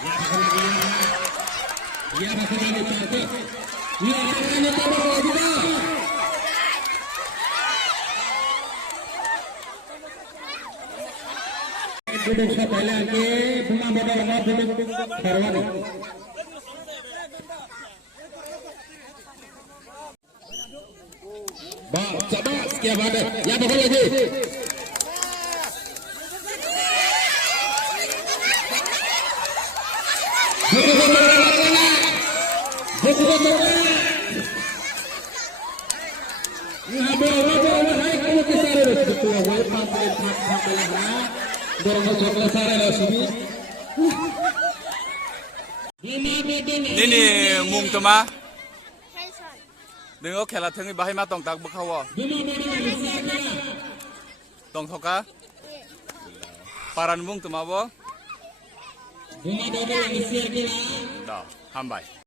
Ya bakalan dipakai. Ya akan dibawa juga. Duduk sepele lagi, bunga bodoh duduk Herwani. Coba sekian ada, ya bakal lagi. Nini mung tama dengan khela thengi bahai ma tong tak bukhawa tong thoka paran mung tama bo da hambai